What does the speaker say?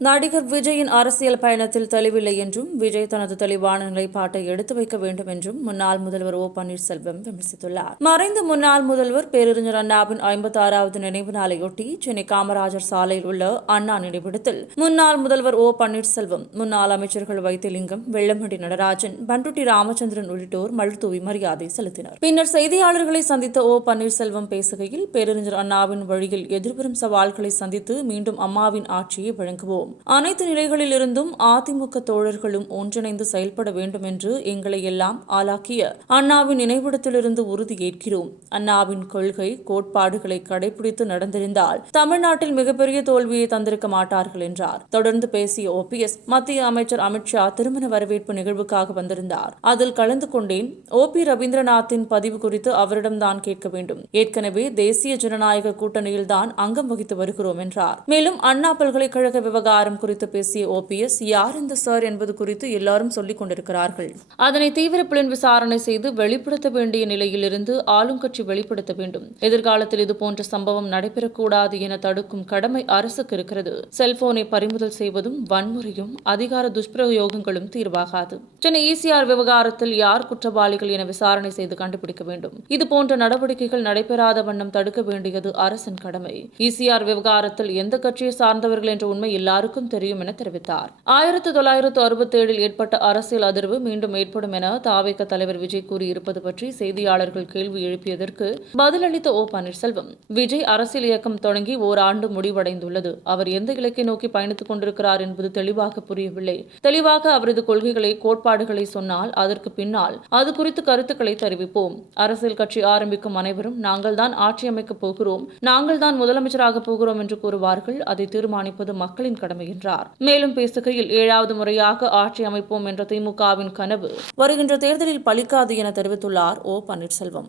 நடிகர் விஜயின் அரசியல் பயணத்தில் தெளிவில்லை என்றும் விஜய் தனது தெளிவான நிலைப்பாட்டை எடுத்து வைக்க வேண்டும் என்றும் முன்னாள் முதல்வர் ஓ. பன்னீர்செல்வம் விமர்சித்துள்ளார். மறைந்த முன்னாள் முதல்வர் பேரறிஞர் அண்ணாவின் ஐம்பத்தி ஆறாவது நினைவு நாளையொட்டி சென்னை காமராஜர் சாலையில் உள்ள அண்ணா நினைவிடத்தில் முன்னாள் முதல்வர் ஓ. பன்னீர்செல்வம் முன்னாள் அமைச்சர்கள் வைத்திலிங்கம் வெள்ளமண்டி நடராஜன் பண்டுட்டி ராமச்சந்திரன் உள்ளிட்டோர் மலர்தூவி மரியாதை செலுத்தினர். பின்னர் செய்தியாளர்களை சந்தித்த ஓ. பன்னீர்செல்வம் பேசுகையில் பேரறிஞர் அண்ணாவின் வழியில் எதிர்வரும் சவால்களை சந்தித்து மீண்டும் அம்மாவின் ஆட்சியை வழங்குவோம். அனைத்து நிலைகளிலிருந்தும் அதிமுக தோழர்களும் ஒன்றிணைந்து செயல்பட வேண்டும் என்று எங்களை எல்லாம் ஆளாக்கிய அண்ணாவின் நினைவிடத்திலிருந்து உறுதியேற்கிறோம் அண்ணாவின் கொள்கை கோட்பாடுகளை கடைபிடித்து நடந்திருந்தால் தமிழ்நாட்டில் மிகப்பெரிய தோல்வியை தந்திருக்க மாட்டார்கள் என்றார். தொடர்ந்து பேசிய ஓபிஎஸ் மத்திய அமைச்சர் அமித்ஷா திருமண வரவேற்பு நிகழ்வுக்காக வந்திருந்தார். அதில் கலந்து கொண்டேன். ஓ பி ரவீந்திரநாத்தின் பதிவு குறித்து அவரிடம்தான் கேட்க வேண்டும். ஏற்கனவே தேசிய ஜனநாயக கூட்டணியில்தான் அங்கம் வகித்து வருகிறோம் என்றார். மேலும் அண்ணா பல்கலைக்கழக விவகாரம் விவகாரம் குறித்து பேசிய ஓபிஎஸ் யார் இந்த சார் என்பது குறித்து எல்லாரும் சொல்லிக் கொண்டிருக்கிறார்கள். அதனை தீவிர புலன் விசாரணை செய்து வெளிப்படுத்த வேண்டிய நிலையிலிருந்து ஆளுங்கட்சி வெளிப்படுத்த வேண்டும். எதிர்காலத்தில் இதுபோன்ற சம்பவம் நடைபெறக்கூடாது என தடுக்கும் கடமை அரசுக்கு இருக்கிறது. செல்போனை பறிமுதல் செய்வதும் வன்முறையும் அதிகார துஷ்பிரயோகங்களும் தீர்வாகாது. சென்னை ஈசிஆர் விவகாரத்தில் யார் குற்றவாளிகள் என விசாரணை செய்து கண்டுபிடிக்க வேண்டும். இதுபோன்ற நடவடிக்கைகள் நடைபெறாத வண்ணம் தடுக்க வேண்டியது அரசின் கடமை. ஈசிஆர் விவகாரத்தில் எந்த கட்சியை சார்ந்தவர்கள் என்ற உண்மை எல்லாரும் எல்லாருக்கும் தெரியும் என தெரிவித்தார். ஆயிரத்தி தொள்ளாயிரத்து அறுபத்தி ஏழில் ஏற்பட்ட அரசியல் அதிர்வு மீண்டும் ஏற்படும் என தாவேக தலைவர் விஜய் கூறியிருப்பது பற்றி செய்தியாளர்கள் கேள்வி எழுப்பியதற்கு பதிலளித்த ஓ பன்னீர்செல்வம் விஜய் அரசியல் இயக்கம் தொடங்கி ஓராண்டு முடிவடைந்துள்ளது. அவர் எந்த இலக்கை நோக்கி பயணித்துக் கொண்டிருக்கிறார் என்பது தெளிவாக புரியவில்லை. தெளிவாக அவரது கொள்கைகளை கோட்பாடுகளை சொன்னால் அதற்கு பின்னால் அது குறித்து கருத்துக்களை தெரிவிப்போம். அரசியல் கட்சி ஆரம்பிக்கும் அனைவரும் நாங்கள் தான் ஆட்சி அமைக்கப் போகிறோம். நாங்கள் தான் முதலமைச்சராக போகிறோம் என்று கூறுவார்கள். அதை தீர்மானிப்பது மக்களின் கடமை. என்றார் மேலும் பேசுகையில் ஏழாவது முறையாக ஆட்சி அமைப்போம் என்ற திமுகவின் கனவு. வருகின்ற தேர்தலில் பலிக்காது என தெரிவித்துள்ளார் ஓ பன்னீர்செல்வம்.